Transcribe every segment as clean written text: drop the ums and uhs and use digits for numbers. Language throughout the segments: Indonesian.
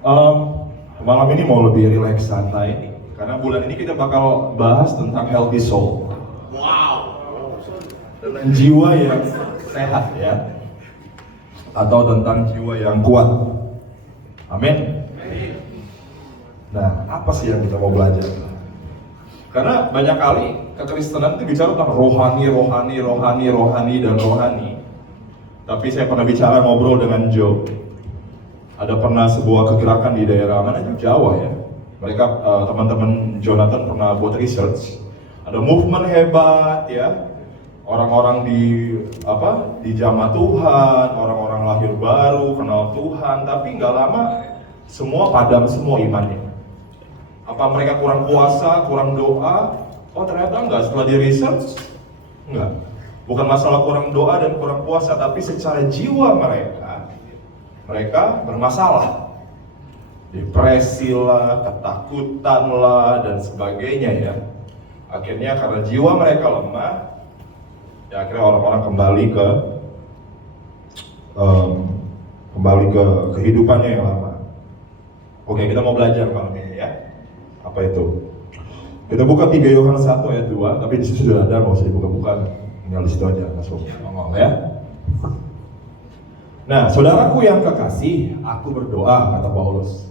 Em, Malam ini mau lebih rileks santai karena bulan ini kita bakal bahas tentang healthy soul. Wow. Tentang jiwa yang sehat ya, atau tentang jiwa yang kuat. Amin. Nah, apa sih yang kita mau belajar? Karena banyak kali kekristenan itu bicara tentang rohani, dan rohani. Tapi saya pernah bicara ngobrol dengan Joe. Ada pernah sebuah kegerakan di daerah mana di Jawa ya. Mereka teman-teman Jonathan pernah buat research. Ada movement hebat ya. Orang-orang di jamaah Tuhan, orang-orang lahir baru, kenal Tuhan, tapi nggak lama semua padam semua imannya. Apa mereka kurang puasa, kurang doa? Oh ternyata enggak, setelah di research enggak. Bukan masalah kurang doa dan kurang puasa, tapi secara jiwa mereka bermasalah. Depresi lah, ketakutan lah, dan sebagainya ya. Akhirnya karena jiwa mereka lemah, ya akhirnya orang-orang kembali ke kehidupannya yang lama. Oke, kita mau belajar malam ini ya. Apa itu? Kita buka 3 Yohanes 1 ayat 2, tapi di situ sudah ada, nggak usah dibuka-buka. Tinggal di situ aja, langsung ngomong ya. Nah, saudaraku yang kekasih, aku berdoa, kata Paulus,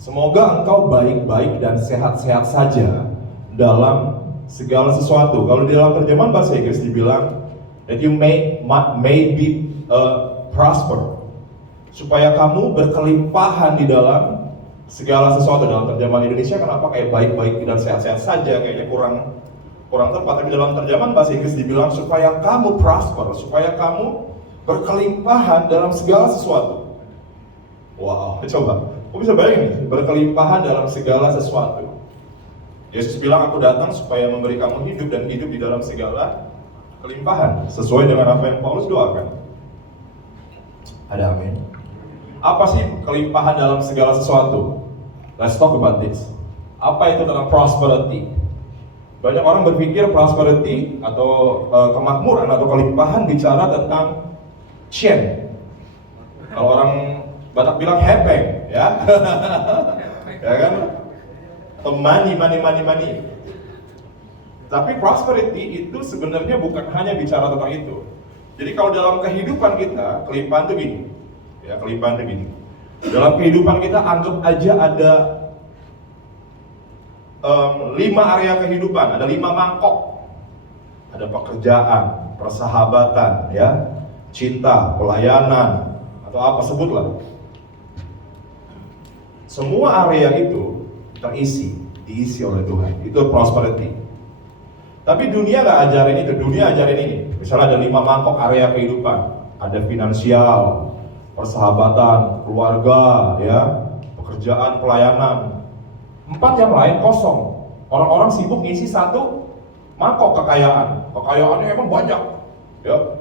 semoga engkau baik-baik dan sehat-sehat saja dalam segala sesuatu. Kalau di dalam terjemahan bahasa Inggris dibilang that you may be prosper, supaya kamu berkelimpahan di dalam segala sesuatu. Dalam terjemahan Indonesia kenapa kayak baik-baik dan sehat-sehat saja, kayaknya kurang tepat. Tapi dalam terjemahan bahasa Inggris dibilang supaya kamu prosper, supaya kamu berkelimpahan dalam segala sesuatu. Wow, coba, kamu bisa bayangin, berkelimpahan dalam segala sesuatu. Yesus bilang, aku datang supaya memberi kamu hidup dan hidup di dalam segala kelimpahan, sesuai dengan apa yang Paulus doakan. Ada amin. Apa sih kelimpahan dalam segala sesuatu? Let's talk about this. Apa itu tentang prosperity? Banyak orang berpikir prosperity atau kemakmuran atau kelimpahan bicara tentang Cien. Kalau orang Batak bilang hepeng, ya, ya kan? Money. Tapi prosperity itu sebenarnya bukan hanya bicara tentang itu. Jadi kalau dalam kehidupan kita, kelimpahan itu gini, ya kelimpahan itu gini. Dalam kehidupan kita anggap aja ada 5 area kehidupan, ada 5 mangkok. Ada pekerjaan, persahabatan, ya. Cinta, pelayanan, atau apa sebutlah. Semua area itu diisi oleh Tuhan. Itu prosperity. Tapi dunia nggak ajarin itu. Dunia ajarin ini. Misalnya ada 5 mangkok area kehidupan. Ada finansial, persahabatan, keluarga, ya, pekerjaan, pelayanan. 4 yang lain kosong. Orang-orang sibuk ngisi 1 mangkok kekayaan. Kekayaannya emang banyak, ya.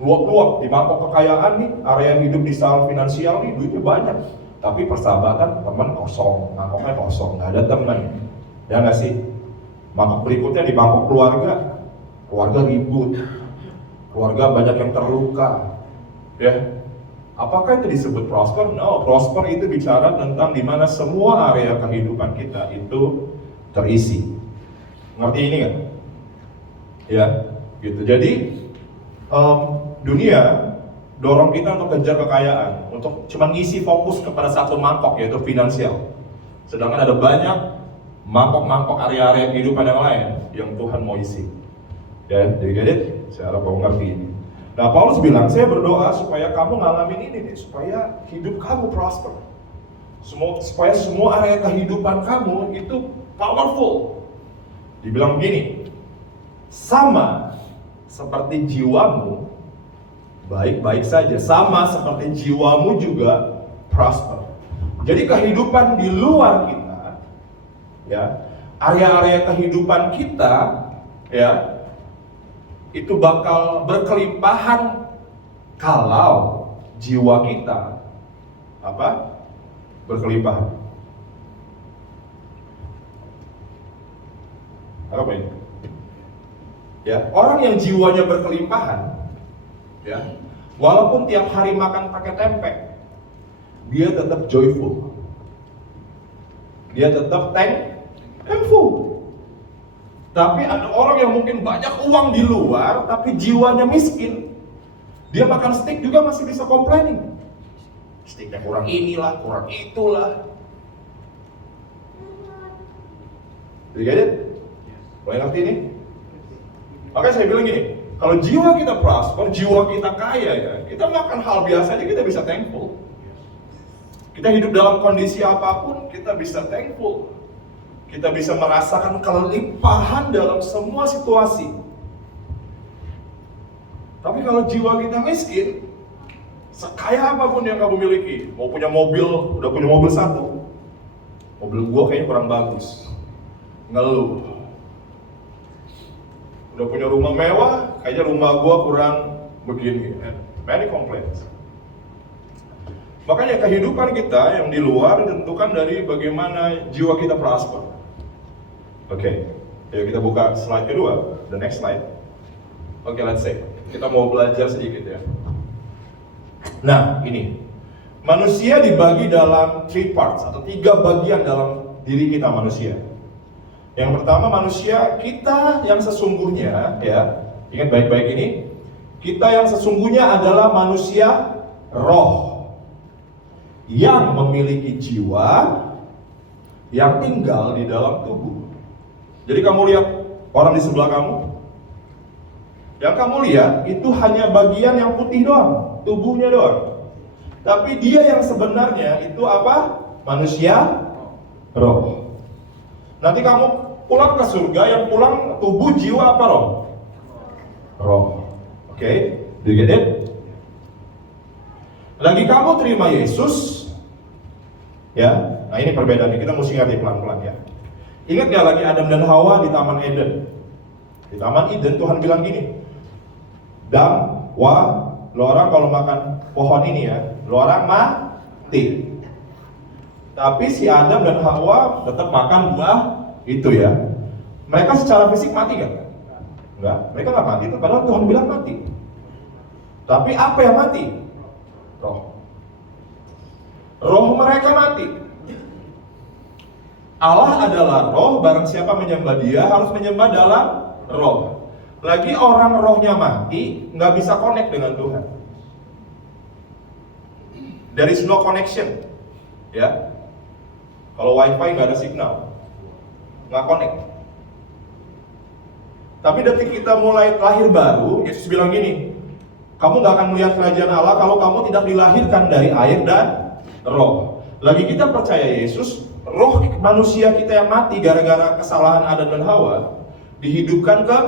Luap-luap di mangkok kekayaan nih, area hidup di soal finansial nih, duitnya banyak. Tapi persahabatan, teman kosong, mangkoknya kosong, nggak ada teman. Ya nggak sih? Mangkok berikutnya di mangkok keluarga ribut, keluarga banyak yang terluka. Ya, apakah itu disebut prosper? No, prosper itu bicara tentang di mana semua area kehidupan kita itu terisi. Ngerti ini nggak? Ya, gitu. Jadi dunia dorong kita untuk kejar kekayaan, untuk cuma ngisi fokus kepada 1 mangkok, yaitu finansial. Sedangkan ada banyak mangkok-mangkok area-area kehidupan yang lain yang Tuhan mau isi. Ya, jadi get it? Saya harap kamu ngerti ini. Nah, Paulus bilang, saya berdoa supaya kamu ngalamin ini nih, supaya hidup kamu prosper. Supaya semua area kehidupan kamu itu powerful. Dibilang begini, sama seperti jiwamu baik-baik saja, sama seperti jiwamu juga prosper. Jadi kehidupan di luar kita, ya, area-area kehidupan kita, ya, itu bakal berkelimpahan kalau jiwa kita berkelimpahan. Apa ini? Ya, orang yang jiwanya berkelimpahan, ya, walaupun tiap hari makan pakai tempe, dia tetap joyful. dia tetap thankful. Tapi ada orang yang mungkin banyak uang di luar, tapi jiwanya miskin. Dia makan steak juga masih bisa complaining. Steaknya kurang inilah, kurang itulah. You get it? Boleh ngerti ini? Makanya saya bilang gini, kalau jiwa kita prosper, jiwa kita kaya ya, kita makan hal biasa aja kita bisa thankful. Kita hidup dalam kondisi apapun, kita bisa thankful. Kita bisa merasakan kelimpahan dalam semua situasi. Tapi kalau jiwa kita miskin, sekaya apapun yang kamu miliki, mau punya mobil, udah punya mobil satu, mobil gua kayaknya kurang bagus, ngeluh. Udah punya rumah mewah, kayaknya rumah gua kurang begini. Many complaints. Makanya kehidupan kita yang di luar ditentukan dari bagaimana jiwa kita prosper. Oke, ayo kita buka slide kedua, the next slide. Oke, let's say kita mau belajar sedikit ya. Nah, ini manusia dibagi dalam 3 parts atau 3 bagian dalam diri kita manusia. Yang pertama manusia kita yang sesungguhnya ya, ingat baik-baik ini, kita yang sesungguhnya adalah manusia roh yang memiliki jiwa yang tinggal di dalam tubuh. Jadi kamu lihat orang di sebelah kamu, yang kamu lihat itu hanya bagian yang putih doang, tubuhnya doang. Tapi dia yang sebenarnya itu apa? Manusia roh. Nanti kamu pulang ke surga, yang pulang tubuh, jiwa apa roh? Roh. Oke, do you get it? Lagi kamu terima Yesus, ya. Nah ini perbedaannya, kita mesti ngerti pelan-pelan ya. Ingat gak lagi Adam dan Hawa di Taman Eden? Di Taman Eden Tuhan bilang gini, lo orang kalau makan pohon ini ya, lo orang mati. Tapi si Adam dan Hawa tetap makan buah itu ya. Mereka secara fisik mati gak? Enggak, mereka gak mati itu, padahal Tuhan bilang mati. Tapi apa yang mati? Roh. Roh mereka mati. Allah adalah roh, barang siapa menyembah dia harus menyembah dalam roh. Lagi orang rohnya mati, nggak bisa connect dengan Tuhan. There is no connection, ya. Kalau wifi nggak ada signal, nggak connect. Tapi detik kita mulai lahir baru, Yesus bilang gini, kamu nggak akan melihat kerajaan Allah kalau kamu tidak dilahirkan dari air dan roh. Lagi kita percaya Yesus, roh manusia kita yang mati gara-gara kesalahan Adam dan Hawa dihidupkan ke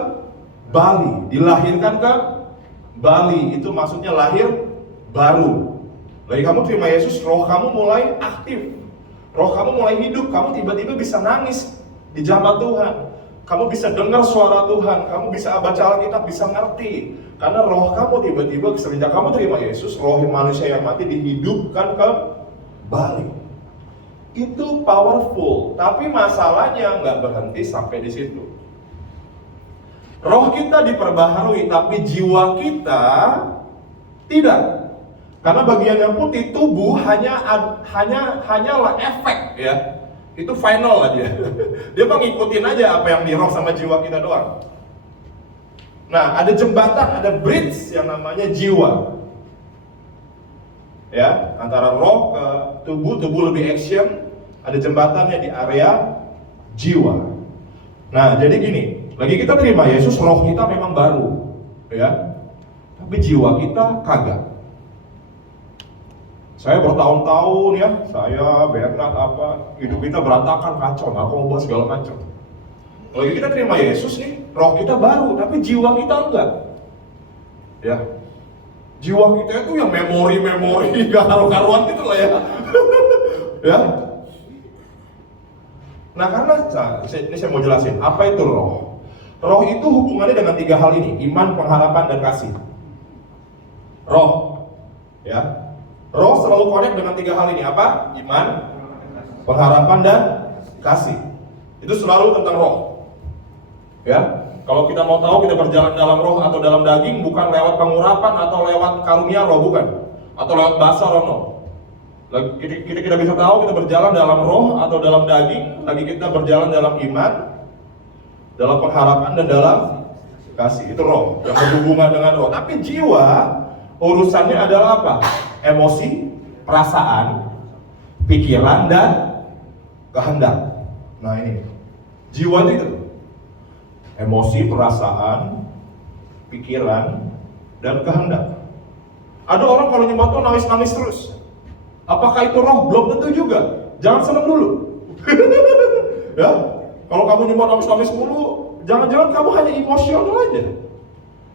Bali, dilahirkan ke Bali, itu maksudnya lahir baru. Lagi kamu terima Yesus, roh kamu mulai aktif, roh kamu mulai hidup, kamu tiba-tiba bisa nangis di jamaat Tuhan, kamu bisa dengar suara Tuhan, kamu bisa baca Alkitab, bisa ngerti, karena roh kamu tiba-tiba semenjak kamu terima Yesus, roh manusia yang mati dihidupkan ke Bali. Itu powerful, tapi masalahnya nggak berhenti sampai di situ. Roh kita diperbaharui, tapi jiwa kita tidak. Karena bagian yang putih tubuh hanyalah efek ya. Itu final aja. Dia mau ngikutin aja apa yang di roh sama jiwa kita doang. Nah, ada jembatan, ada bridge yang namanya jiwa. Ya, antara roh ke tubuh lebih action, ada jembatannya di area jiwa. Nah, jadi gini, lagi kita terima Yesus, roh kita memang baru, ya. Tapi jiwa kita kagak. Saya bertahun-tahun ya, saya Bernard hidup kita berantakan, kacau, narkoba segala macam. Lagi kita terima Yesus nih, roh kita baru, tapi jiwa kita enggak. Ya. Jiwa kita itu yang memori gak karu-karuan gitu lah ya. Ya. Nah karena, ini saya mau jelasin, apa itu roh? Roh itu hubungannya dengan 3 hal ini, iman, pengharapan, dan kasih. Roh, ya. Roh selalu connect dengan 3 hal ini, apa? Iman, pengharapan, dan kasih. Itu selalu tentang roh. Ya. Kalau kita mau tahu kita berjalan dalam roh atau dalam daging, bukan lewat pengurapan atau lewat karunia roh, bukan. Atau lewat bahasa roh, no. Kita tidak bisa tahu kita berjalan dalam roh atau dalam daging, lagi kita berjalan dalam iman, dalam pengharapan dan dalam kasih. Itu roh yang berhubungan dengan roh. Tapi jiwa urusannya adalah apa? Emosi, perasaan, pikiran dan kehendak. Nah ini jiwa itu emosi, perasaan, pikiran dan kehendak. Ada orang kalau nyembah Tuhan nangis-nangis terus. Apakah itu roh? Belum tentu juga. Jangan senang dulu. Ya, kalau kamu nyembah nangis-nangis mulu, jangan-jangan kamu hanya emosional aja.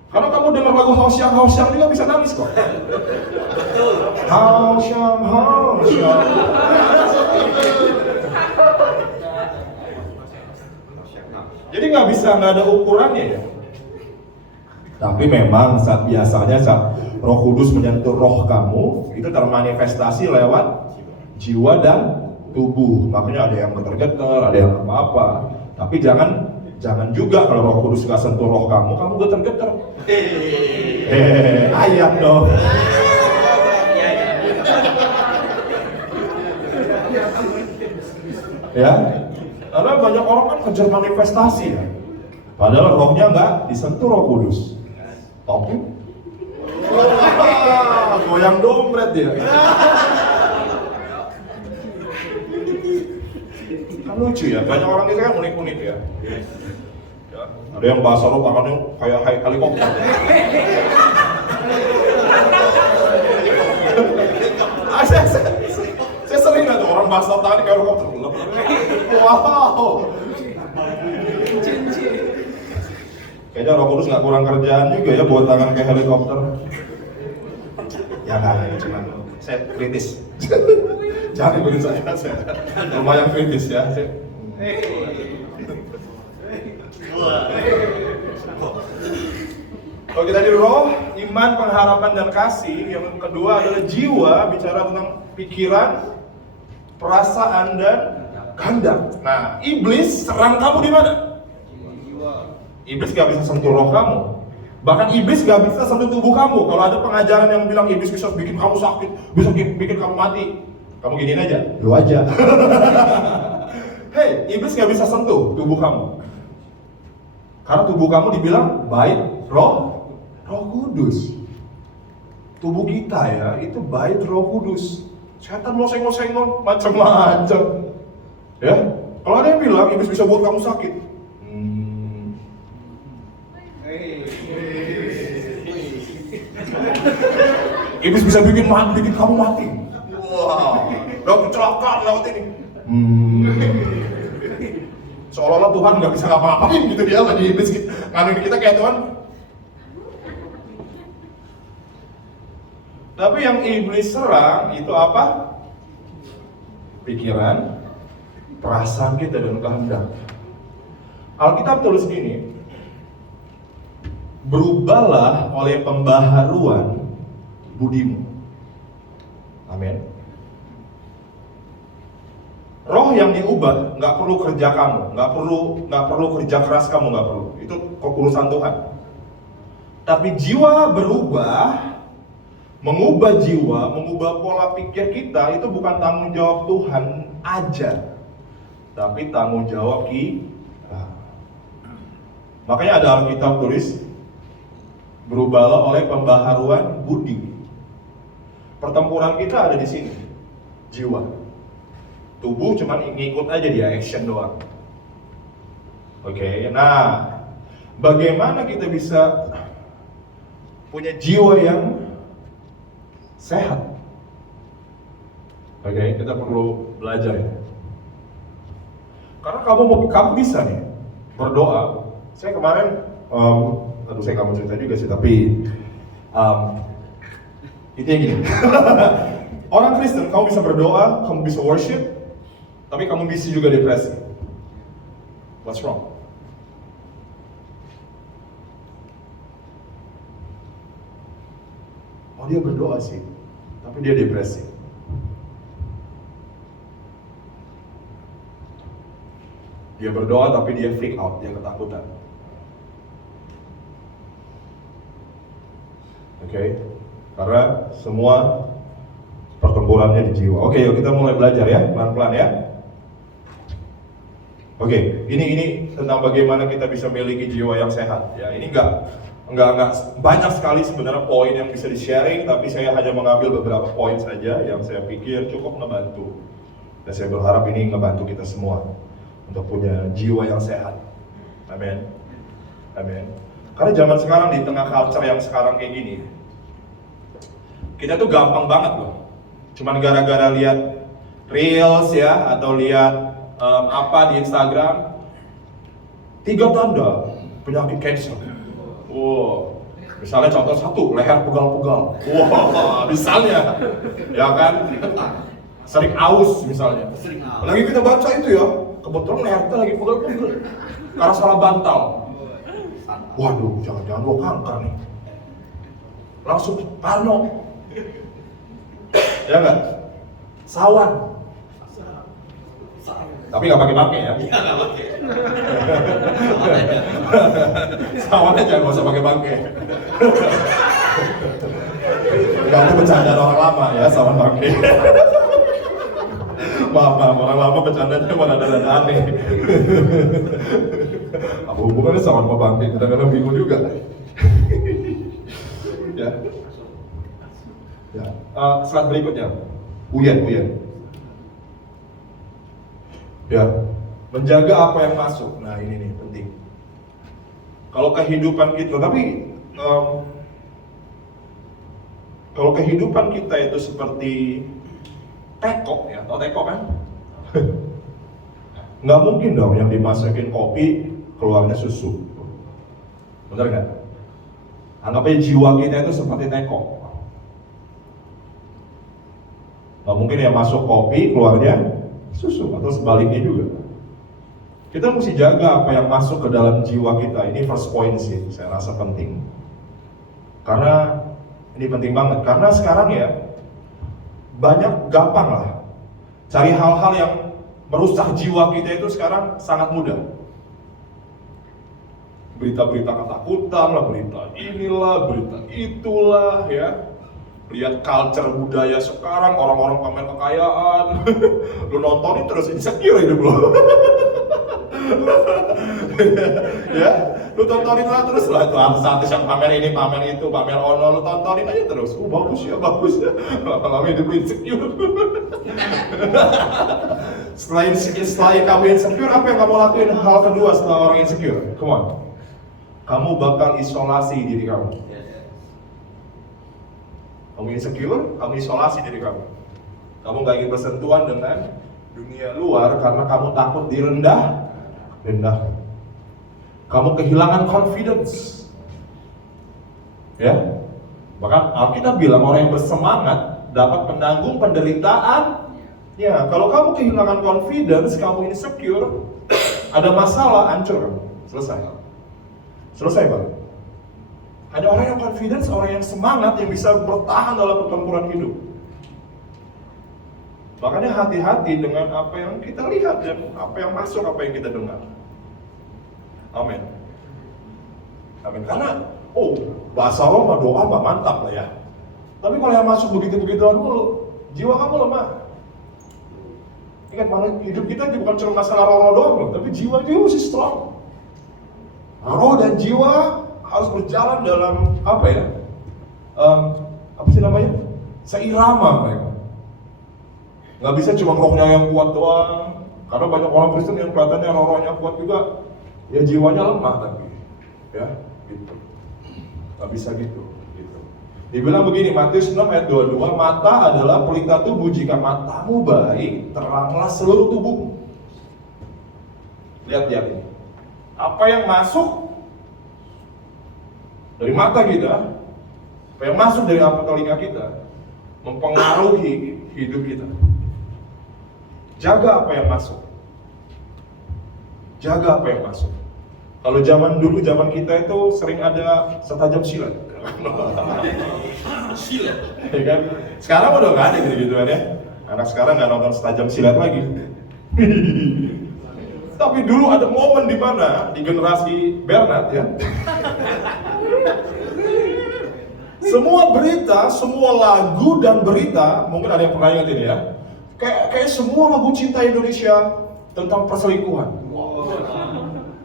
Karena kamu dengar lagu Hausyang juga bisa nangis kok. Hausyang. Jadi nggak ada ukurannya ya. Tapi memang biasanya saat Roh Kudus menyentuh roh kamu, itu termanifestasi lewat jiwa dan tubuh. Makanya ada yang getar-getar, ada yang apa-apa. Tapi jangan juga kalau Roh Kudus nggak sentuh roh kamu getar-getar. Ayat dong. Ya, karena banyak orang kan kejar manifestasi ya. Padahal rohnya nggak disentuh Roh Kudus. Tapi goyang dompet ya. Kan lucu ya, banyak orang itu kan unik-unik ya. Ada yang bahasa lo tangannya kayak helikopter. Saya sering nggak tuh orang bahasa tangannya kayak helikopter. Wow. Kayaknya Roh Kudus nggak kurang kerjaan juga ya buat tangan kayak helikopter. Ya nggak, cuman saya kritis. Jangan ikutin saya lumayan kritis ya. Kalau kita di roh, iman, pengharapan dan kasih. Yang kedua adalah jiwa, bicara tentang pikiran, perasaan dan kehendak. Nah, iblis serang kamu di mana? Iblis gak bisa sentuh roh kamu. Bahkan iblis gak bisa sentuh tubuh kamu. Kalau ada pengajaran yang bilang iblis bisa bikin kamu sakit, bisa bikin kamu mati, kamu giniin aja, lu aja. Hei, iblis gak bisa sentuh tubuh kamu. Karena tubuh kamu dibilang baik roh kudus. Tubuh kita ya, itu baik roh kudus. Setan ngoseng-ngoseng macam-macam. Ya, kalau ada yang bilang iblis bisa buat kamu sakit, iblis bisa bikin kamu mati. Wow, udah kecelakaan lewat ini. Seolah-olah Tuhan nggak bisa ngapa-ngapain gitu dia lagi iblis nganuin kita kayak Tuhan. Tapi yang iblis serang itu apa? Pikiran, perasaan kita dan kehendak. Alkitab tulis gini, berubahlah oleh pembaharuan budimu. Amin. Roh yang diubah nggak perlu kerja kamu, nggak perlu kerja keras kamu, nggak perlu. Itu urusan Tuhan. Tapi jiwa berubah, mengubah jiwa, mengubah pola pikir kita itu bukan tanggung jawab Tuhan aja, tapi tanggung jawab kita. Makanya ada Alkitab tulis, berubahlah oleh pembaharuan budi. Pertempuran kita ada di sini, jiwa. Tubuh cuma ngikut aja dia, action doang. Oke, nah bagaimana kita bisa punya jiwa yang sehat? Oke, kita perlu belajar ya. Karena kamu bisa nih berdoa. Saya kemarin, saya kamu cerita juga sih, tapi itu yang gini. Orang Kristen, kamu bisa berdoa, kamu bisa worship, tapi kamu bisa juga depresi. What's wrong? Oh, dia berdoa sih, tapi dia depresi. Dia berdoa tapi dia freak out, dia ketakutan. Oke, karena semua pertemuan pertempurannya di jiwa. Oke, yuk kita mulai belajar ya, pelan-pelan ya. Oke, ini tentang bagaimana kita bisa memiliki jiwa yang sehat. Ya, ini enggak banyak sekali sebenarnya poin yang bisa di-sharing, tapi saya hanya mengambil beberapa poin saja yang saya pikir cukup ngebantu. Dan saya berharap ini ngebantu kita semua untuk punya jiwa yang sehat. Amin. Amin. Karena zaman sekarang di tengah culture yang sekarang kayak gini, kita tuh gampang banget loh. Cuman gara-gara lihat reels ya, atau lihat apa di Instagram, 3 tanda penyakit cancer. Wow, misalnya contoh 1, leher pegal-pegal. Wow, misalnya, ya kan? Sering aus misalnya. Lagi kita baca itu ya, kebetulan leher kita lagi pegal-pegal karena salah bantal. Waduh, jangan-jangan gua kanker nih. Langsung parno. Ya enggak? Sawan. Tapi nggak pakai-pakai ya? Iya, nggak pakai. Sawan aja, nggak usah pakai-pakai. Nggak ada bercanda orang lama ya, sawan pakai. Maaf, orang lama bercandanya mana ada aneh. Apa hubungannya sawan sama bangke? Kadang-kadang bingung juga. Ya. Ya. Slide berikutnya. Uyen. Ya, menjaga apa yang masuk. Nah ini nih penting. Kalau kehidupan kita, tapi kalau kehidupan kita itu seperti teko ya, atau teko kan? Nggak mungkin dong yang dimasukin kopi keluarnya susu. Bener nggak? Anggap aja jiwa kita itu seperti teko. Nggak mungkin yang masuk kopi keluarnya susu, atau sebaliknya juga. Kita mesti jaga apa yang masuk ke dalam jiwa kita. Ini first point sih, saya rasa penting. Karena ini penting banget. Karena sekarang ya banyak gampang lah cari hal-hal yang merusak jiwa kita itu sekarang sangat mudah. Berita-berita ketakutan lah, berita inilah, berita itulah ya. Lihat culture budaya sekarang, orang-orang pamer kekayaan. Lu nontonin terus insecure hidup lu. Ya, lu tontonin lah terus lah itu artis-artis yang pamer ini, pamer itu, pamer ono, lu tontonin aja terus. Bagus ya. Lama-lama hidup lu insecure. Setelah kamu insecure, apa yang kamu lakuin? Hal kedua setelah orang insecure, come on. Kamu bakal isolasi diri kamu. Kamu insecure, kamu isolasi diri kamu. Kamu gak ingin bersentuhan dengan dunia luar karena kamu takut direndah. Kamu kehilangan confidence. Ya, bahkan Alkitab bilang orang yang bersemangat dapat menanggung penderitaan. Ya, kalau kamu kehilangan confidence, kamu insecure, ada masalah, hancur, selesai banget. Ada orang yang confidence, orang yang semangat, yang bisa bertahan dalam pertempuran hidup. Makanya hati-hati dengan apa yang kita lihat dan apa yang masuk, apa yang kita dengar. Amin. Karena, bahasa Roma doa mah mantap lah ya. Tapi kalau yang masuk begitu-begituan dulu, jiwa kamu lemah. Ingat, hidup kita bukan cuma masalah roh doang, tapi jiwa dia mesti strong. Roh dan jiwa harus berjalan dalam seirama mereka. Nggak bisa cuma rohnya yang kuat doang. Karena banyak orang Kristen yang kelihatannya rohnya kuat juga, ya jiwanya lemah tapi, ya gitu. Nggak bisa gitu. Dibilang begini, Matius 6 ayat 22, mata adalah pelita tubuh. Jika matamu baik, teranglah seluruh tubuhmu. Lihat ini. Apa yang masuk dari mata kita, apa yang masuk dari apa telinga kita, mempengaruhi hidup kita. Jaga apa yang masuk. Kalau zaman dulu, zaman kita itu sering ada setajam silat. Ya kan? Sekarang udah nggak ada gitu-gituan ya. Anak sekarang nggak nonton setajam silat lagi. Tapi dulu ada momen di mana di generasi Bernard ya. Semua berita, semua lagu dan berita, mungkin ada yang pernah ingat ini ya. Kayak semua lagu cinta Indonesia tentang perselingkuhan.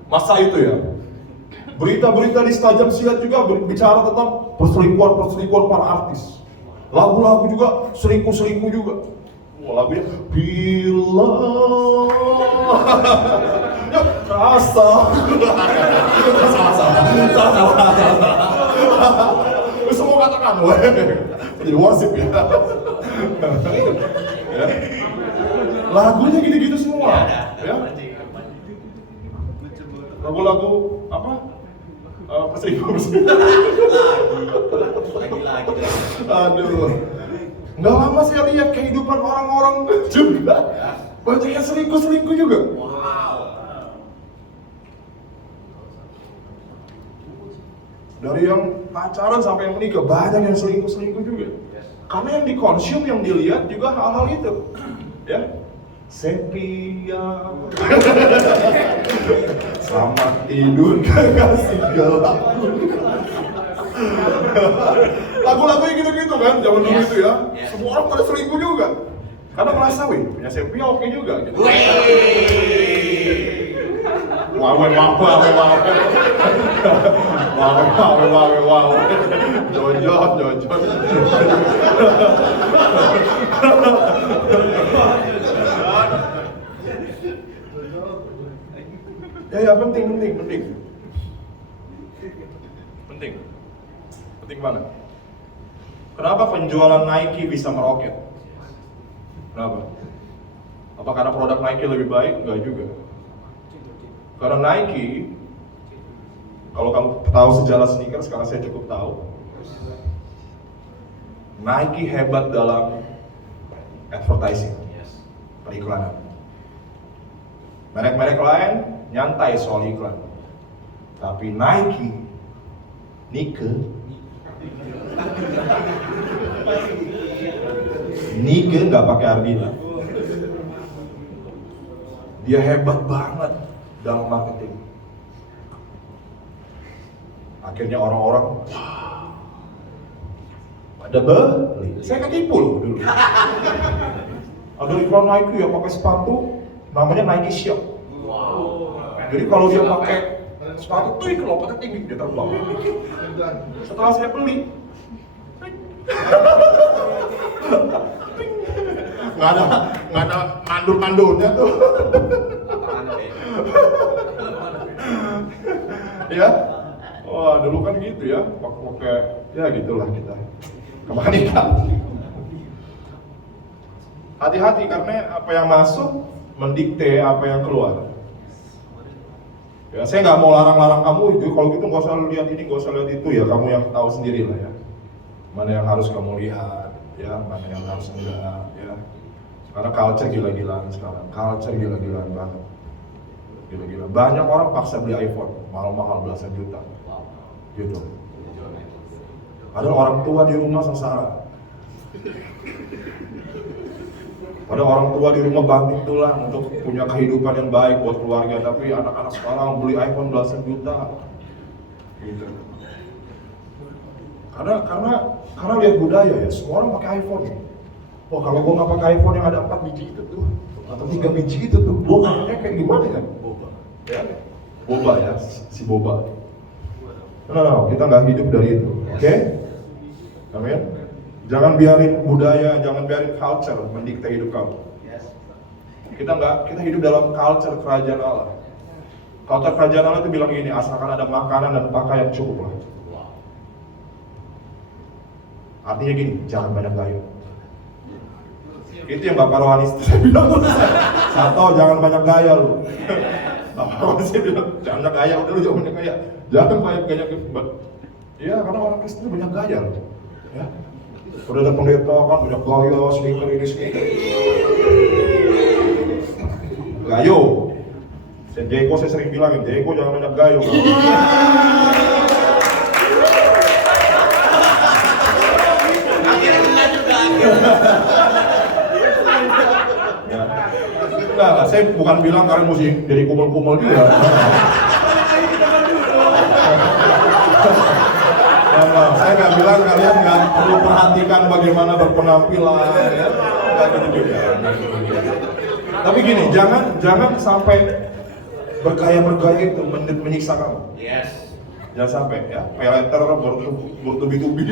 Masa itu ya. Berita-berita di Stajam Silat juga bicara tentang perselingkuhan para artis. Lagu-lagu juga selingkuh juga. Wah, lagunya bila ya rasa salah. Semua katakan, jadi worship ya. Ya. Lagunya gitu-gitu semua. Ya. Lagu-lagu apa? Perselingkuhan. Lagi. Aduh. Nggak lama saya lihat kehidupan orang-orang juga. Banyak yang selingkuh juga. Wow. Dari yang pacaran sampai yang menikah, banyak yang selingkuh juga. Karena yang dikonsum, yang dilihat juga hal-hal itu. Ya. Sepia. Selamat tidur kekasih gelap. Lagu-lagunya gitu-gitu kan, zaman dulu itu ya. Semua orang pada selingkuh juga. Karena merasa, wih, punya Sepia oke juga gitu. Wawe. Jojot. Ya penting. Penting banget. Kenapa penjualan Nike bisa meroket? Kenapa? Apa karena produk Nike lebih baik? Enggak juga. Karena Nike, kalau kamu tahu sejarah sneakers, sekarang saya cukup tahu. Nike hebat dalam advertising, periklanan. Merek-merek lain nyantai soal iklan. Tapi Nike nggak pakai Ardila. Dia hebat banget dalam marketing. Akhirnya orang-orang pada beli. Saya ketipu loh dulu. Ada iklan Nike ya pakai sepatu namanya Nike Shop. Jadi kalau dia pakai sepatu tuh kelopatnya tinggi, dia terbang. Setelah saya beli, nggak ada mandur-mandurnya tuh. Ya, wah dulu kan gitu ya, pakai ya gitulah kita. Kemakan ikan. Hati-hati karena apa yang masuk mendikte apa yang keluar. Ya, saya nggak mau larang-larang kamu itu, kalau gitu nggak usah lihat ini, nggak usah lihat itu ya, kamu yang tahu sendiri lah ya. Mana yang harus kamu lihat, ya, mana yang harus enggak, ya. Karena culture gila-gilaan sekarang, culture gila-gilaan banget. Gila-gila. Banyak orang paksa beli iPhone, mahal-mahal belasan juta, gitu. Ada orang tua di rumah sengsara. Ada orang tua di rumah banting tulang untuk punya kehidupan yang baik buat keluarga, tapi anak-anak sekarang beli iPhone belasan juta, gitu. Karena lihat budaya ya, semua orang pakai iPhone. Wah kalau gua nggak pakai iPhone yang ada 4 biji itu tuh, atau 3 biji itu tuh, gua kayak gimana ya? Boba ya, si boba. No, kita nggak hidup dari itu, oke? Amin. Jangan biarin budaya, jangan biarin culture mendikte hidup kamu. Kita hidup dalam culture kerajaan Allah. Culture kerajaan Allah itu bilang gini, asalkan ada makanan dan pakaian cukup lah. Artinya gini, jangan banyak gaya. Itu yang Bapak Rohani saya bilang. Satu, jangan banyak gaya lu. Bapak Rohani saya bilang, jangan banyak gaya, udah lu jangan banyak gaya. Jangan banyak gaya. Iya, karena orang Kristen banyak gaya loh. Ya. Udah ada pendeta kan banyak gaya, sneaker ini sneaker. Gayo. Jeko saya sering bilangin, Jeko jangan banyak gayo. Enggak, saya bukan bilang kalian mesti jadi kumel-kumel juga. Saya nggak bilang kalian nggak perlu perhatikan bagaimana berpenampilan, ya. Nggak gitu juga. Tapi gini, jangan sampai bergaya itu menyiksa kamu. Yes. Jangan sampai ya, peleter bertubi-tubi,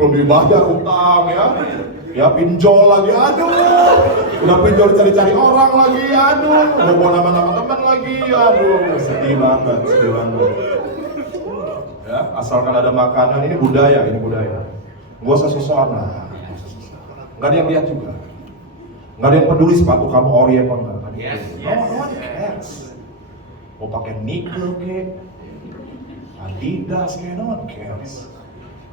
belum dibayar utang ya pinjol lagi, aduh, udah pinjol cari-cari orang lagi, aduh, bawa nama-nama teman lagi, aduh, sedih banget. Ya, asalkan ada makanan, ini budaya. Gak usah sosokan lah, nggak ada yang lihat juga, nggak ada yang peduli sepatu kamu ori apa enggak. Yes. No one cares. Mau pakai Nike kek, Adidas kayak no one cares.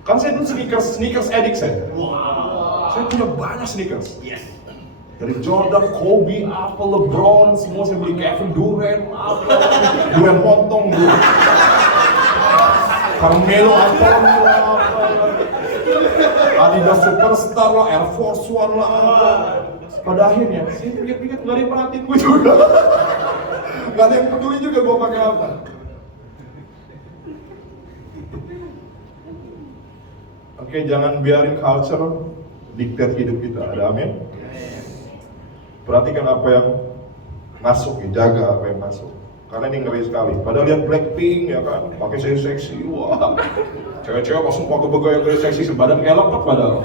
Kan saya dulu sneakers addict saya. Wow. Saya punya banyak sneakers. Yes. Dari Jordan, Kobe, Apple, LeBron, semua saya beli. Kevin Durant, Durant potong dulu. Carmelo Anthony lah, Adidas Superstar lah, Air Force One lah. Pada akhirnya, saya pikir-pikir nggak ada yang perhatiin gue juga. Nggak ada yang peduli juga gue pakai apa. Oke, jangan biarin culture diktat hidup kita. Ada amin? Perhatikan apa yang masuk, jaga apa yang masuk. Karena ini ngeri sekali. Padahal lihat Blackpink ya kan, pakai seksi, wah. Cewek-cewek langsung pakai bergaya seksi, sebadan elok kan padahal.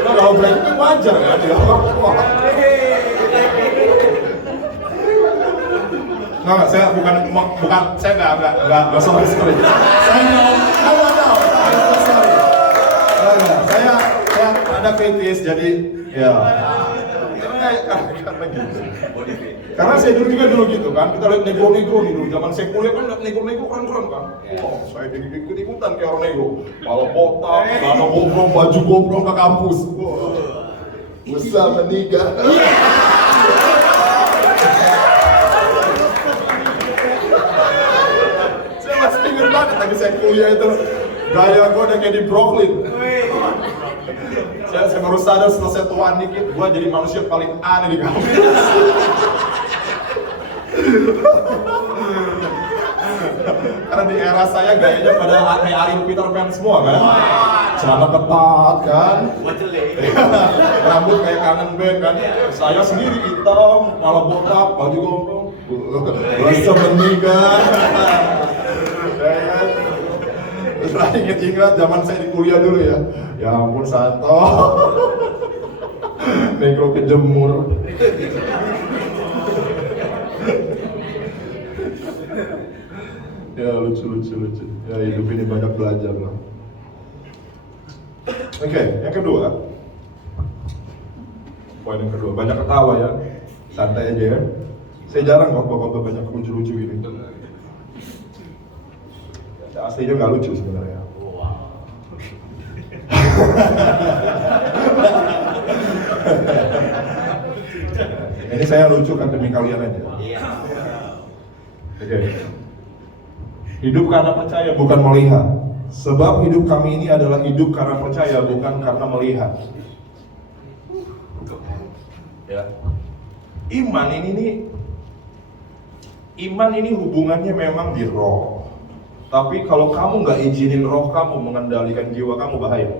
Nah, kalau Blackpink wajar kan dia. Nggak, saya bukan, saya nggak sorry. Saya saya ada kritis, jadi ya. Karena saya dulu gitu kan, kita lihat negro gitu. Zaman saya kuliah kan lihat negro keren kan. Wow, saya ikut-ikutan kayak orang negro. Kalau botak, celana gombrong, baju gombrong ke kampus. Wow, bisa meninggal. Banget lagi saya kuliah itu gaya gue udah kayak di Brooklyn. Saya baru sadar setelah saya tua dikit, gue jadi manusia paling aneh di kampus. Karena di era saya gayanya pada kayak Ariel Peter Pan semua kan. Celana ketat kan, rambut kayak kangen band kan. Saya sendiri hitam, malah botak, baju gombrong. Bisa meninggal. Saya inget-inget zaman saya di kuliah dulu ya. Ya ampun Santo. Negro kejemur. Ya lucu. Ya hidup ini banyak belajar lah. Oke, yang kedua. Poin yang kedua, banyak ketawa ya. Santai aja ya. Saya jarang khotbah banyak lucu-lucu gini. Aslinya nggak lucu sebenarnya. Ini saya lucu kan demi kalian aja. Oke. Hidup karena percaya bukan melihat. Sebab hidup kami ini adalah hidup karena percaya bukan karena melihat. Ya. Iman ini hubungannya memang di roh. Tapi kalau kamu nggak izinin roh kamu mengendalikan jiwa kamu, bahaya.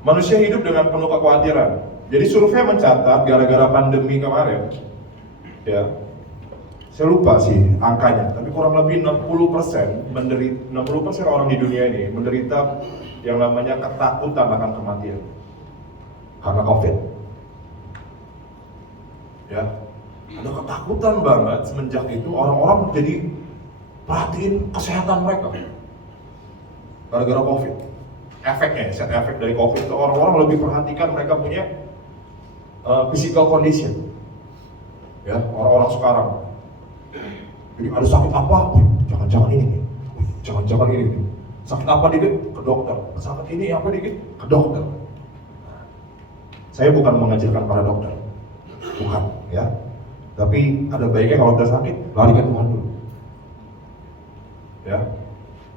Manusia hidup dengan penuh kekhawatiran. Jadi survei mencatat gara-gara pandemi kemarin, ya, saya lupa sih angkanya, tapi kurang lebih 60% orang di dunia ini menderita yang namanya ketakutan akan kematian karena COVID. Ya, ada ketakutan banget semenjak itu orang-orang jadi perhatiin kesehatan mereka gara-gara COVID. Efeknya, efek dari COVID itu orang-orang lebih perhatikan mereka punya physical condition. Ya, orang-orang sekarang. Jadi ada sakit apa? Jangan-jangan ini. Jangan-jangan ini. Sakit apa dikit? Ke dokter. Sakit ini apa dikit? Ke dokter. Saya bukan mengajarkan para dokter. Bukan, ya. Tapi ada baiknya kalau kita sakit, lari ke Tuhan dulu. Ya,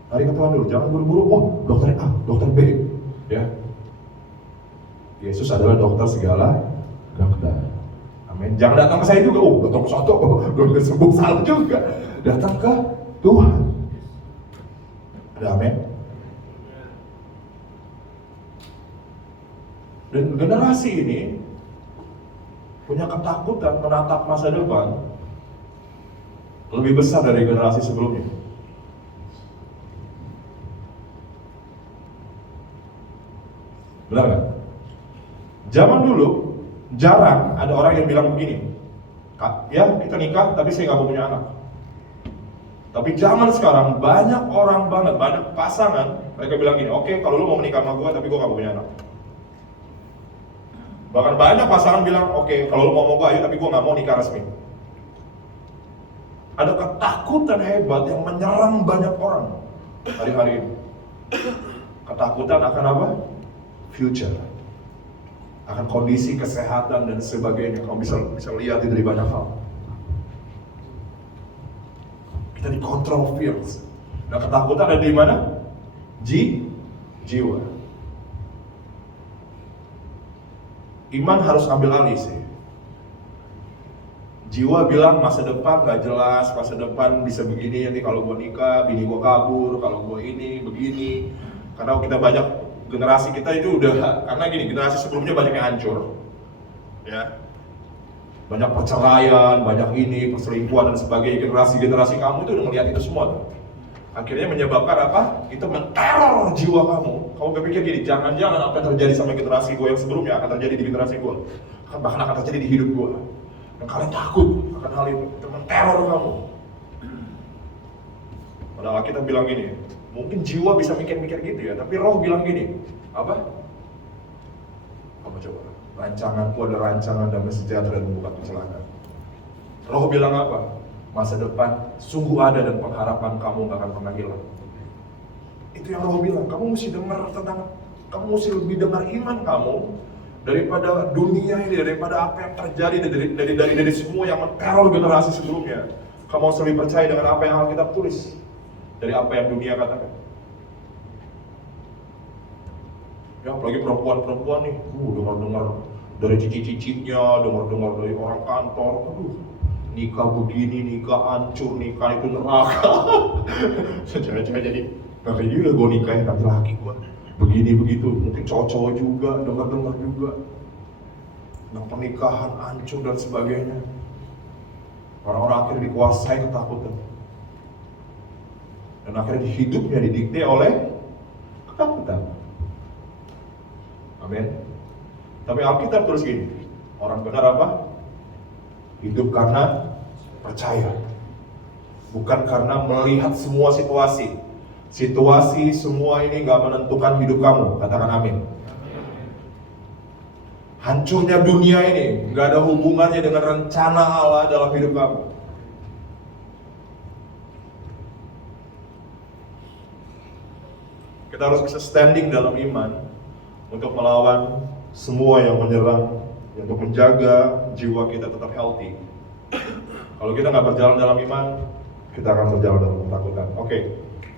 lari ke Tuhan dulu, jangan buru-buru, oh dokter A, dokter B, ya. Yesus adalah dokter segala dokter. Amin. Amin. Jangan datang ke saya juga, datang ke soto, gue sembuh, salah juga. Datang ke Tuhan. Ada amin. Dan generasi ini punya ketakutan menatap masa depan lebih besar dari generasi sebelumnya. Benar nggak? Zaman dulu jarang ada orang yang bilang begini, ya kita nikah tapi saya nggak mau punya anak. Tapi zaman sekarang banyak orang banget, banyak pasangan mereka bilang gini, oke, kalau lu mau menikah sama gue tapi gue nggak mau punya anak. Bahkan banyak pasangan bilang, oke, kalau lu mau gue ayo tapi gue nggak mau nikah resmi. Ada ketakutan hebat yang menyerang banyak orang hari-hari ini. Ketakutan akan apa? Future, akan kondisi kesehatan dan sebagainya. Kamu bisa lihat itu dari banyak hal. Kita dikontrol fears. Nah, ketakutan ada di mana? Jiwa. Iman harus ambil alih sih. Jiwa bilang masa depan gak jelas, masa depan bisa begini, nanti kalau gue nikah, bini gue kabur, kalau gue ini, begini. Karena kita banyak, generasi kita itu udah, karena gini, generasi sebelumnya banyak yang hancur. Ya. Banyak perceraian, banyak ini, perselingkuhan dan sebagainya. Generasi kamu itu udah melihat itu semua tuh. Akhirnya menyebabkan apa? Itu menteror jiwa kamu. Kamu berpikir gini, jangan-jangan apa yang terjadi sama generasi gue yang sebelumnya akan terjadi di generasi gue. Bahkan akan terjadi di hidup gue. Dan kalian takut akan hal itu menteror kamu. Padahal kita bilang gini, mungkin jiwa bisa mikir-mikir gitu ya, tapi roh bilang gini, apa? Apa coba? Rancanganku adalah rancangan damai sejahtera dan bukan kecelakaan. Roh bilang apa? Masa depan sungguh ada dan pengharapan kamu gak akan pernah hilang. Itu yang roh bilang. Kamu mesti dengar tentang, kamu mesti lebih dengar iman kamu daripada dunia ini, daripada apa yang terjadi dari semua yang menteror generasi sebelumnya. Kamu harus lebih percaya dengan apa yang Alkitab tulis dari apa yang dunia katakan. Ya apalagi perempuan-perempuan nih, dengar-dengar dari cici-cicinya, dengar-dengar dari orang kantor, nikah begini, nikah hancur, nikah itu neraka. Cewek-cewek jadi ngeri juga gue nikahin laki-laki gue begini begitu, mungkin cowok-cowok juga dengar-dengar juga tentang pernikahan hancur dan sebagainya. Orang-orang akhirnya dikuasai ketakutan dan akhirnya hidupnya didikte oleh ketakutan. Amin. Tapi Alkitab terus gini, orang benar apa? Hidup karena percaya, bukan karena melihat semua situasi. Situasi semua ini gak menentukan hidup kamu, katakan amin. Hancurnya dunia ini gak ada hubungannya dengan rencana Allah dalam hidup kamu. Kita harus bisa standing dalam iman untuk melawan semua yang menyerang, untuk menjaga jiwa kita tetap healthy. Kalau kita nggak berjalan dalam iman, kita akan berjalan dalam ketakutan. Oke,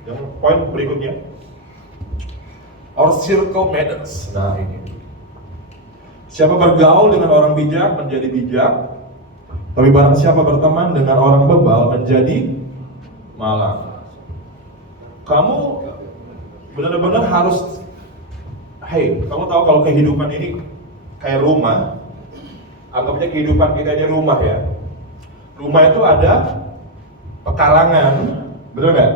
yang poin berikutnya, our circle matters. Nah ini, siapa bergaul dengan orang bijak menjadi bijak, tapi barang siapa berteman dengan orang bebal menjadi malang. Kamu benar-benar harus, kamu tahu kalau kehidupan ini kayak rumah, anggapnya kehidupan kita ini rumah ya. Rumah itu ada pekarangan, benar nggak?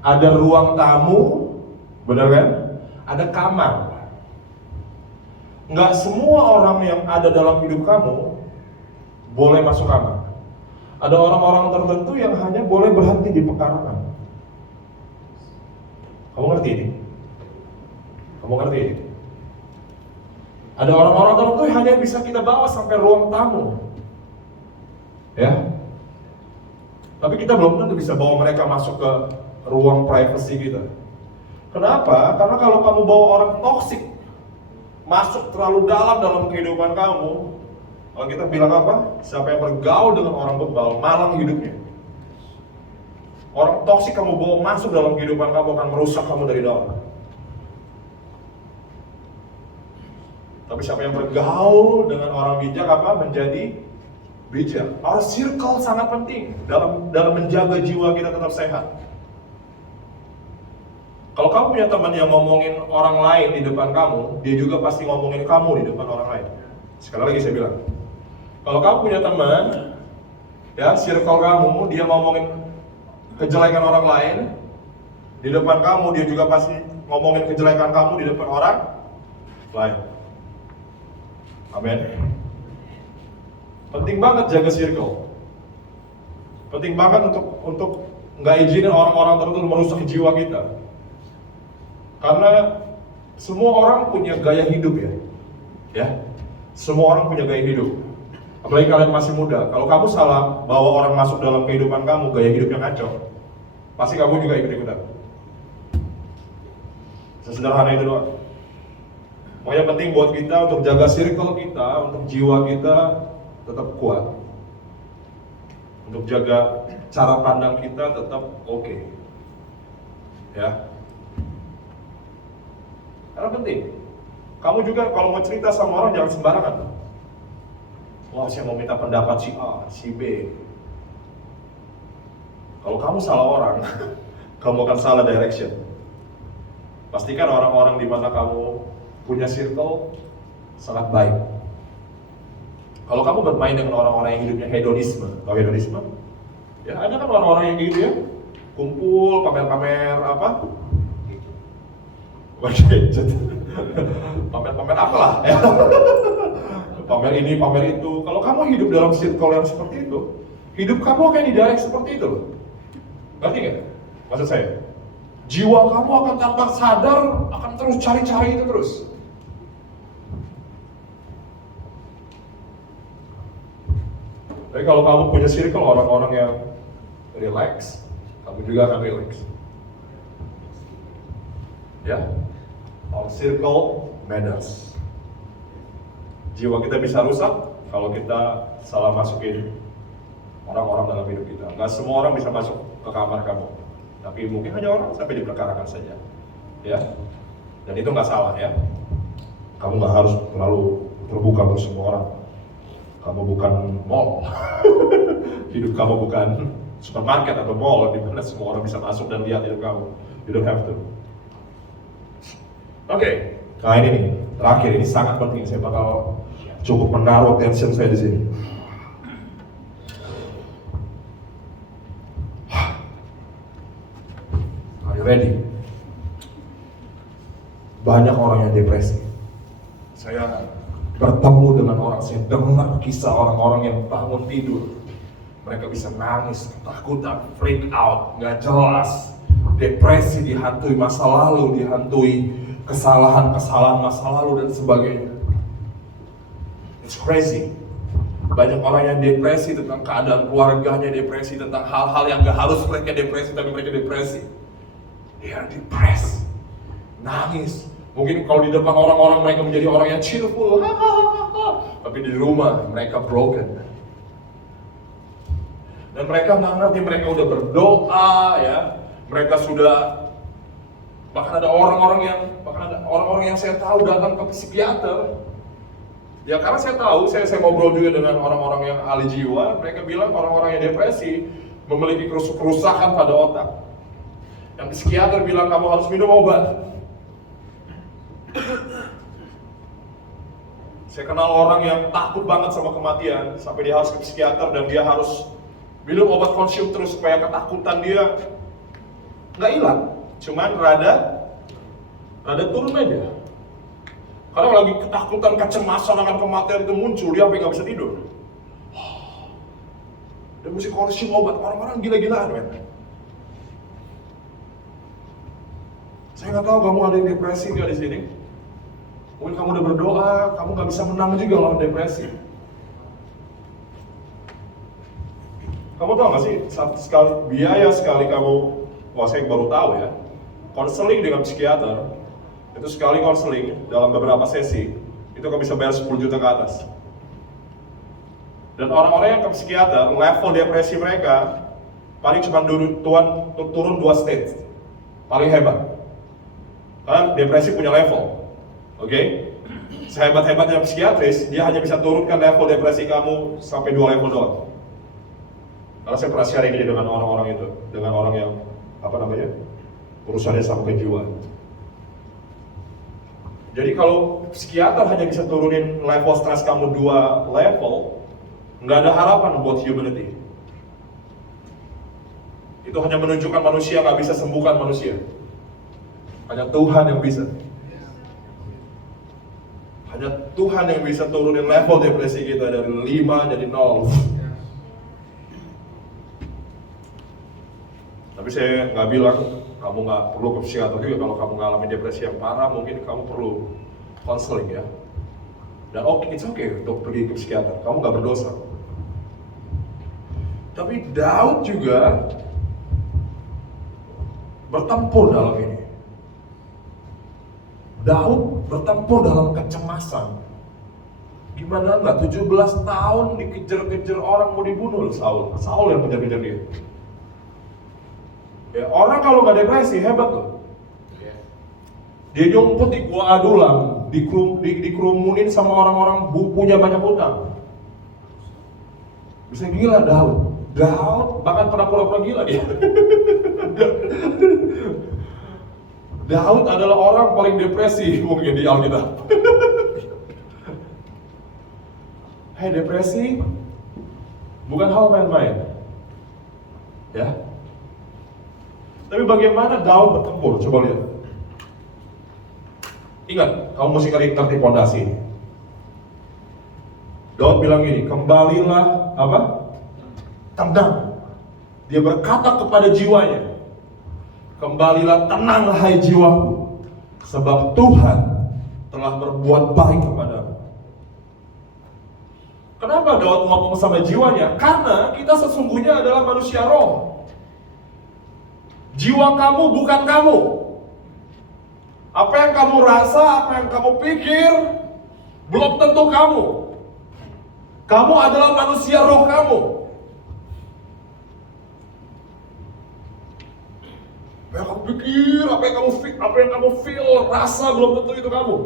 Ada ruang tamu, benar kan? Ada kamar. Nggak semua orang yang ada dalam hidup kamu boleh masuk kamar. Ada orang-orang tertentu yang hanya boleh berhenti di pekarangan. Kamu ngerti ini? Kamu ngerti ini? Ada orang-orang tertentu yang hanya bisa kita bawa sampai ruang tamu. Ya. Tapi kita belum tentu bisa bawa mereka masuk ke ruang privasi kita. Kenapa? Karena kalau kamu bawa orang toksik masuk terlalu dalam kehidupan kamu, kalau kita bilang apa? Siapa yang bergaul dengan orang bebal, malang hidupnya. Orang toksik kamu bawa masuk dalam kehidupan kamu akan merusak kamu dari dalam. Tapi siapa yang bergaul dengan orang bijak menjadi bijak. Our circle sangat penting dalam menjaga jiwa kita tetap sehat. Kalau kamu punya teman yang ngomongin orang lain di depan kamu, dia juga pasti ngomongin kamu di depan orang lain. Sekali lagi saya bilang, kalau kamu punya teman, ya circle kamu, dia ngomongin kejelekan orang lain di depan kamu, dia juga pasti ngomongin kejelekan kamu di depan orang lain. Amin. Penting banget jaga circle. Penting banget untuk nggak izinin orang-orang tertentu merusak jiwa kita. Karena semua orang punya gaya hidup ya. Semua orang punya gaya hidup. Apalagi kalian masih muda. Kalau kamu salah bawa orang masuk dalam kehidupan kamu, gaya hidupnya kacau, pasti kamu juga ikut-ikutan. Sesederhana itu doang. Pokoknya penting buat kita untuk jaga circle kita, untuk jiwa kita tetap kuat. Untuk jaga cara pandang kita tetap oke. Ya. Karena penting. Kamu juga kalau mau cerita sama orang jangan sembarangan. Wah, saya mau minta pendapat si A, si B. Kalau kamu salah orang, kamu akan salah direction. Pastikan orang-orang di mana kamu punya circle sangat baik. Kalau kamu bermain dengan orang-orang yang hidupnya hedonisme, tahu hedonisme? Ya ada kan orang-orang yang gitu ya, kumpul, pamer-pamer apa? Pamer-pamer apalah ya. Pamer ini, pamer itu. Kalau kamu hidup dalam circle yang seperti itu, hidup kamu akan didirect seperti itu loh. Ngerti nggak? Maksud saya, jiwa kamu akan tanpa sadar akan terus cari-cari itu terus. Tapi kalau kamu punya circle orang-orang yang relax, kamu juga akan relax. Ya, our circle matters. Jiwa kita bisa rusak kalau kita salah masukin orang-orang dalam hidup kita. Nggak semua orang bisa masuk ke kamar kamu, tapi mungkin hanya orang sampai diperkarakan saja. Ya, dan itu nggak salah ya. Kamu nggak harus terlalu terbuka untuk semua orang. Kamu bukan mall. Hidup kamu bukan supermarket atau mall di mana semua orang bisa masuk dan lihat hidup kamu. You don't have to. Oke. Nah ini nih, terakhir ini sangat penting. Saya bakal cukup menaruh attention saya di sini. Are you ready? Banyak orang yang depresi. Saya bertemu dengan orang, saya dengar kisah orang-orang yang bangun tidur, mereka bisa nangis, ketakutan, freak out, nggak jelas, depresi, dihantui masa lalu, dihantui kesalahan-kesalahan masa lalu dan sebagainya. It's crazy. Banyak orang yang depresi tentang keadaan keluarganya, depresi tentang hal-hal yang nggak harus mereka depresi, tapi mereka depresi. They are depressed, nangis. Mungkin kalau di depan orang-orang mereka menjadi orang yang cheerful, tapi di rumah mereka broken. Dan mereka nggak ngerti, mereka udah berdoa ya, mereka sudah, bahkan ada orang-orang yang saya tahu datang ke psikiater. Ya karena saya tahu, saya ngobrol juga dengan orang-orang yang ahli jiwa, mereka bilang orang-orang yang depresi memiliki kerusakan pada otak. Yang psikiater bilang kamu harus minum obat. Saya kenal orang yang takut banget sama kematian, sampai dia harus ke psikiater dan dia harus minum obat konsium terus supaya ketakutan dia nggak hilang, cuman rada turun aja. Karena lagi ketakutan, kecemasan akan kematian itu muncul, dia sampai nggak bisa tidur. Dia mesti konsum obat, orang-orang gila-gilaan men. Saya nggak tahu kamu ada yang depresi nggak di sini. Mungkin kamu udah berdoa, kamu nggak bisa menang juga lawan depresi. Kamu tahu nggak sih, biaya sekali kamu, wah saya baru tahu ya, konseling dengan psikiater, itu sekali konseling dalam beberapa sesi, itu kamu bisa bayar 10 juta ke atas. Dan orang-orang yang ke psikiater, level depresi mereka, paling cuma turun 2 stage, paling hebat. Karena depresi punya level. Oke? Sehebat-hebatnya psikiatris, dia hanya bisa turunkan level depresi kamu sampai 2 level doang. Karena saya pernah sharing ini dengan orang-orang itu, dengan orang yang urusannya sama kejiwaan. Jadi kalau psikiater hanya bisa turunin level stres kamu 2 level, nggak ada harapan buat humanity. Itu hanya menunjukkan manusia nggak bisa sembuhkan manusia. Hanya Tuhan yang bisa. Hanya Tuhan yang bisa turunin level depresi kita dari 5 jadi 0. Tapi saya nggak bilang kamu nggak perlu ke psikiater juga. Kalau kamu ngalamin depresi yang parah, mungkin kamu perlu konseling ya. Dan it's okay untuk pergi ke psikiater. Kamu nggak berdosa. Tapi Daud juga bertempur dalam ini. Daud bertempur dalam kecemasan. Gimana enggak? 17 tahun dikejar-kejar orang mau dibunuh Saul yang kejar-kejar dia. Ya, orang kalau nggak depresi hebat loh. Dia nyumput di gua Adulam, dikerumunin sama orang-orang punya banyak utang. Bisa gila Daud bahkan pernah pura-pura gila dia. Daud adalah orang paling depresi mungkin di Alkitab. Hei, depresi bukan hal main-main. Ya. Tapi bagaimana Daud bertempur? Coba lihat. Ingat, kamu mesti ngerti pondasi. Daud bilang gini, kembalilah tenang. Dia berkata kepada jiwanya, kembalilah tenang hai jiwaku, sebab Tuhan telah berbuat baik kepadamu. Kenapa Daud ngomong sama jiwanya? Karena kita sesungguhnya adalah manusia roh. Jiwa kamu bukan kamu. Apa yang kamu rasa, apa yang kamu pikir, belum tentu kamu. Kamu adalah manusia roh kamu. Apa yang kamu pikir, apa yang kamu feel, rasa belum tentu itu kamu.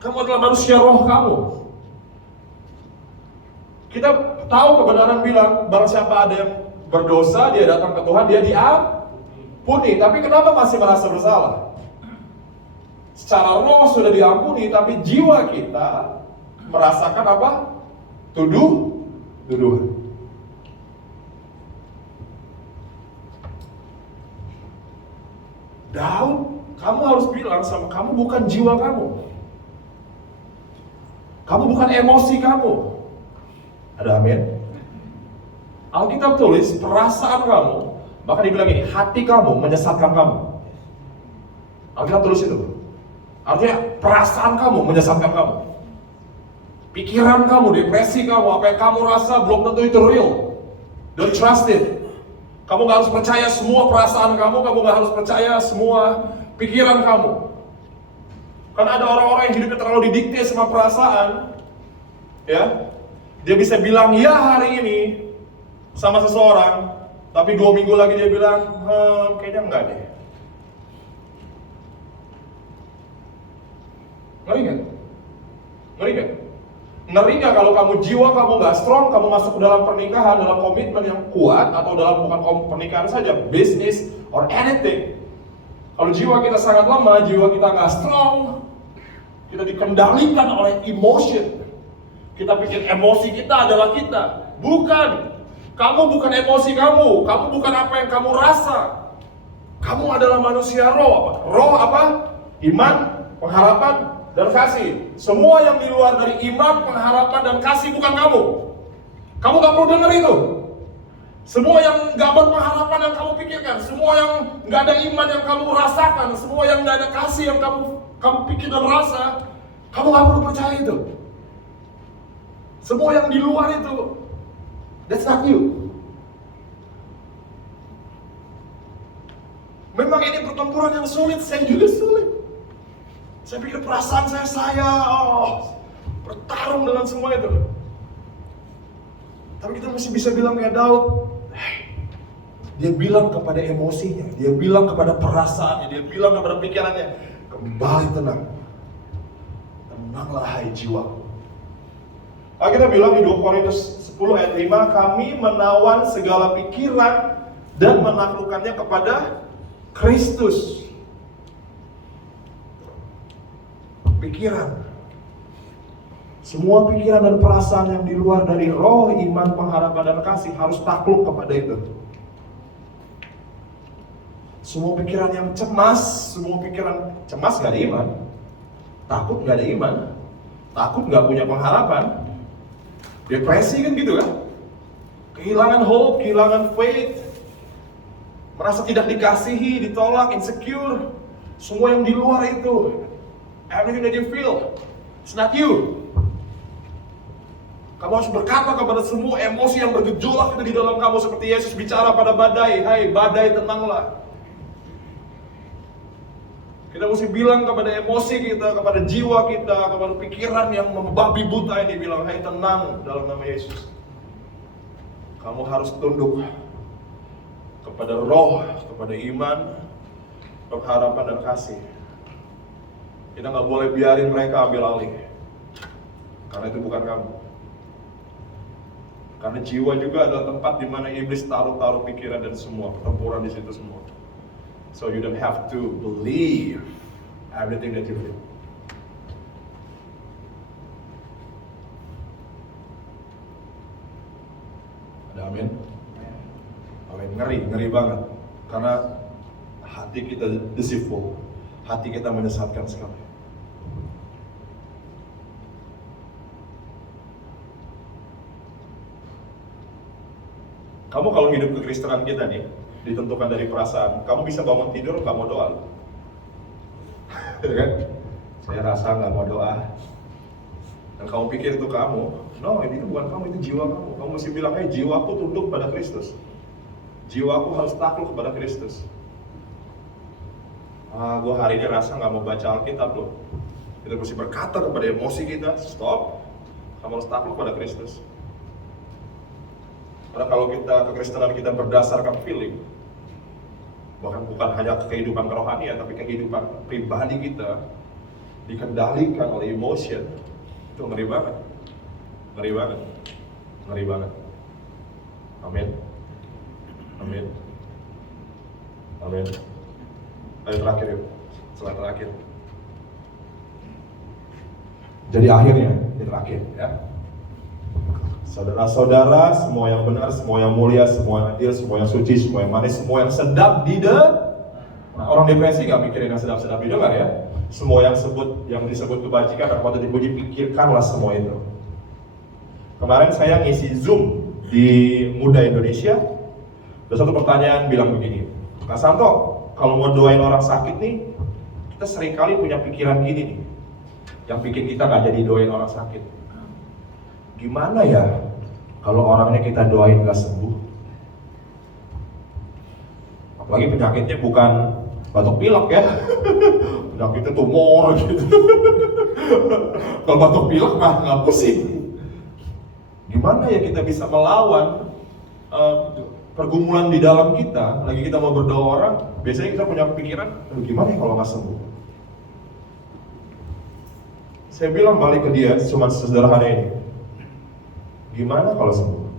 Kamu adalah manusia roh kamu. Kita tahu kebenaran bilang, barang siapa ada yang berdosa, dia datang ke Tuhan, dia diampuni. Tapi kenapa masih merasa bersalah? Secara roh sudah diampuni, tapi jiwa kita merasakan apa? Tuduhan. Daud, kamu harus bilang sama kamu bukan jiwa kamu. Kamu bukan emosi kamu. Ada amin? Alkitab tulis perasaan kamu, bahkan dibilang ini, hati kamu menyesatkan kamu. Alkitab tulis itu. Artinya perasaan kamu menyesatkan kamu. Pikiran kamu, depresi kamu, apa yang kamu rasa belum tentu itu real. Don't trust it. Kamu gak harus percaya semua perasaan kamu gak harus percaya semua pikiran kamu. Karena ada orang-orang yang hidupnya terlalu didikte sama perasaan. Ya, dia bisa bilang ya hari ini sama seseorang, tapi 2 minggu lagi dia bilang, kayaknya enggak deh. Ngeri gak? Ngeri gak kalau kamu jiwa kamu gak strong, kamu masuk ke dalam pernikahan, dalam komitmen yang kuat, atau dalam bukan pernikahan saja, business or anything. Kalau jiwa kita sangat lemah, jiwa kita gak strong, kita dikendalikan oleh emotion. Kita pikir emosi kita adalah kita. Bukan. Kamu bukan emosi kamu bukan apa yang kamu rasa. Kamu adalah manusia roh. Roh apa? Iman, pengharapan, dan kasih. Semua yang di luar dari iman, pengharapan, dan kasih bukan kamu. Kamu gak perlu dengar itu. Semua yang gak berpengharapan yang kamu pikirkan, semua yang gak ada iman yang kamu rasakan, semua yang gak ada kasih yang kamu pikir dan rasa, kamu gak perlu percaya itu. Semua yang di luar itu, that's not you. Memang ini pertempuran yang sulit, saya juga sulit. Saya pikir perasaan saya bertarung dengan semua itu. Tapi kita masih bisa bilang kayak Daud, dia bilang kepada emosinya, dia bilang kepada perasaannya, dia bilang kepada pikirannya, kembali tenang. tenanglah hai jiwaku. Kita bilang di 2 Korintus 10 ayat 5, kami menawan segala pikiran dan menaklukkannya kepada Kristus. Pikiran. Semua pikiran dan perasaan yang di luar dari roh, iman, pengharapan, dan kasih harus takluk kepada itu. Semua pikiran yang cemas, semua pikiran cemas gak ada iman. Takut gak ada iman. Takut gak punya pengharapan. Depresi kan gitu kan. Kehilangan hope, kehilangan faith. Merasa tidak dikasihi, ditolak, insecure. Semua yang di luar itu. Everything that you feel, it's not you. Kamu harus berkata kepada semua emosi yang bergejolak itu di dalam kamu, seperti Yesus bicara pada badai, hai badai tenanglah. Kita mesti bilang kepada emosi kita, kepada jiwa kita, kepada pikiran yang membabi buta ini, bilang, hai tenang dalam nama Yesus. Kamu harus tunduk kepada roh, kepada iman, pengharapan dan kasih. Kita nggak boleh biarin mereka ambil alih, karena itu bukan kamu. Karena jiwa juga adalah tempat di mana iblis taruh pikiran dan semua pertempuran di situ semua. So you don't have to believe everything that you feel. Ada amin? Amin. Ngeri banget. Karena hati kita deceitful, hati kita menyesatkan sekali. Kamu kalau hidup kekristenan kita nih, ditentukan dari perasaan. Kamu bisa bangun tidur nggak mau doa, ya kan? Saya rasa nggak mau doa. Dan kamu pikir itu kamu, no, itu bukan kamu, itu jiwa kamu. Kamu mesti bilang, hey, jiwaku tunduk pada Kristus. Jiwaku harus takluk kepada Kristus. Gue hari ini rasa nggak mau baca Alkitab loh. Kita mesti berkata kepada emosi kita, stop. Kamu harus takluk pada Kristus. Karena kalau kekristenan kita berdasarkan feeling, bahkan bukan hanya kehidupan kerohanian, tapi kehidupan pribadi kita dikendalikan oleh emotion, itu ngeri banget. Amin. Ayo terakhir yuk, slide terakhir. Jadi akhirnya, ini terakhir ya. Saudara-saudara, semua yang benar, semua yang mulia, semua yang adil, semua yang suci, semua yang manis, semua yang sedap nah, orang depresi gak mikirin yang sedap-sedap didengar ya. Semua yang disebut kebajikan dan patut dipuji, pikirkanlah semua itu. Kemarin saya ngisi Zoom di Muda Indonesia. Ada satu pertanyaan bilang begini, Kak Santo, kalau mau doain orang sakit nih, kita seringkali punya pikiran gini nih, yang bikin kita gak jadi doain orang sakit. Gimana ya kalau orangnya kita doain gak sembuh? Apalagi penyakitnya bukan batuk pilek ya. Penyakitnya tumor gitu. Kalau batuk pilek nggak pusing. Gimana ya kita bisa melawan pergumulan di dalam kita? Lagi kita mau berdoa orang, biasanya kita punya pikiran, gimana ya kalau nggak sembuh? Saya bilang balik ke dia cuma sederhana ini. Gimana kalau sembuh?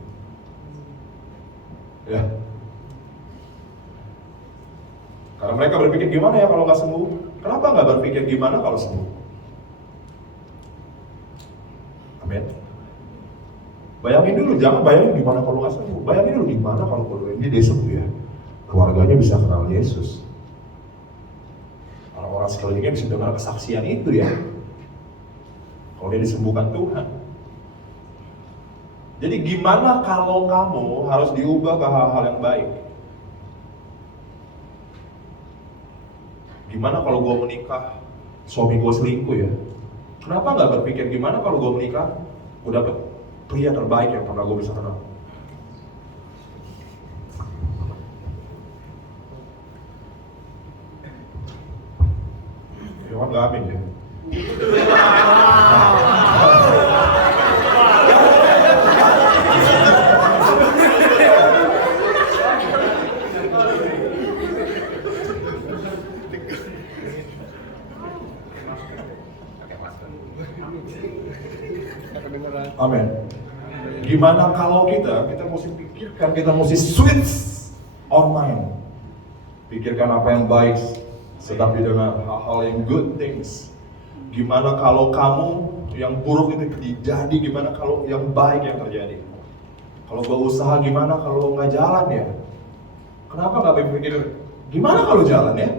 Ya. Karena mereka berpikir gimana ya kalau nggak sembuh? Kenapa nggak berpikir gimana kalau sembuh? Amin. Bayangin dulu, jangan bayangin gimana kalau nggak sembuh. Bayangin dulu gimana kalau ini dia sembuh ya. Keluarganya bisa kenal Yesus. Orang-orang sekelilingnya bisa dengar kesaksian itu ya. Kalau dia disembuhkan Tuhan. Jadi gimana kalau kamu harus diubah ke hal-hal yang baik? Gimana kalau gue menikah, suami gue selingkuh ya? Kenapa nggak berpikir gimana kalau gue menikah, gue dapet pria terbaik yang pernah gue bisa kenal? Ya nggak amin ya? Amin. Gimana kalau kita mesti pikirkan, kita mesti switch our mind. Pikirkan apa yang baik, tetapi dengan hal-hal yang good things. Gimana kalau kamu yang buruk itu terjadi, gimana kalau yang baik yang terjadi? Kalau gak usaha gimana kalau nggak jalan ya? Kenapa nggak berpikir gimana kalau jalan ya?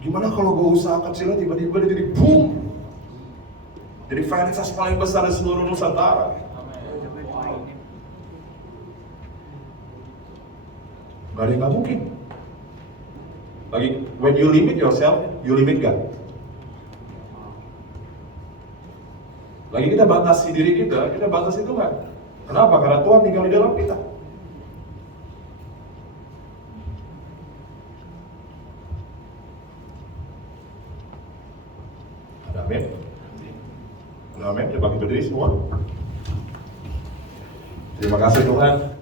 Gimana kalau gue usaha kecilnya tiba-tiba dia jadi boom? Jadi franchise paling besar di seluruh Nusantara. Gak ada yang gak mungkin. Lagi, when you limit yourself, you limit God. Lagi kita batasi diri kita batasi Tuhan. Kenapa? Karena Tuhan tinggal di dalam kita. Amin. Amin. Coba kita berdiri semua. Terima kasih Tuhan.